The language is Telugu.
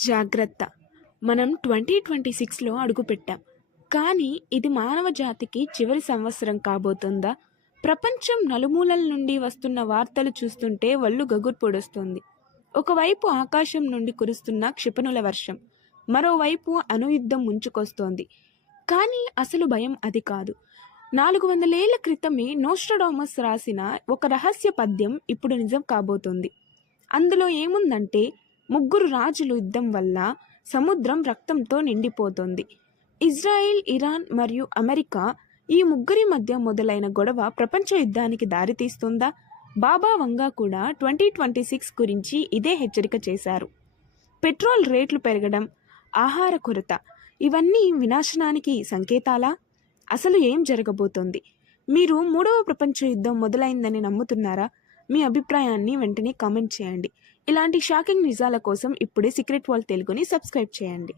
జాగ్రత్త! మనం 2026లో అడుగుపెట్టాం. కానీ ఇది మానవ జాతికి చివరి సంవత్సరం కాబోతుందా? ప్రపంచం నలుమూలల నుండి వస్తున్న వార్తలు చూస్తుంటే ఒళ్ళు గగుర్పొడుస్తుంది. ఒకవైపు ఆకాశం నుండి కురుస్తున్న క్షిపణుల వర్షం, మరోవైపు అణుయుద్ధం ముంచుకొస్తోంది. కానీ అసలు భయం అది కాదు. 400 ఏళ్ల క్రితమే నోస్ట్రాడామస్ రాసిన ఒక రహస్య పద్యం ఇప్పుడు నిజం కాబోతోంది. అందులో ఏముందంటే, ముగ్గురు రాజుల యుద్ధం వల్ల సముద్రం రక్తంతో నిండిపోతోంది. ఇజ్రాయెల్, ఇరాన్ మరియు అమెరికా ఈ ముగ్గురి మధ్య మొదలైన గొడవ ప్రపంచ యుద్ధానికి దారితీస్తుందా? బాబా వంగా కూడా 2026 గురించి ఇదే హెచ్చరిక చేశారు. పెట్రోల్ రేట్లు పెరగడం, ఆహార కొరత, ఇవన్నీ వినాశనానికి సంకేతాలా? అసలు ఏం జరగబోతోంది? మీరు 3వ ప్రపంచ యుద్ధం మొదలైందని నమ్ముతున్నారా? మీ అభిప్రాయాన్ని వెంటనే కామెంట్ చేయండి. ఇలాంటి షాకింగ్ నిజాల కోసం ఇప్పుడే సీక్రెట్ వాల్ తెలుగుని సబ్స్క్రైబ్ చేయండి.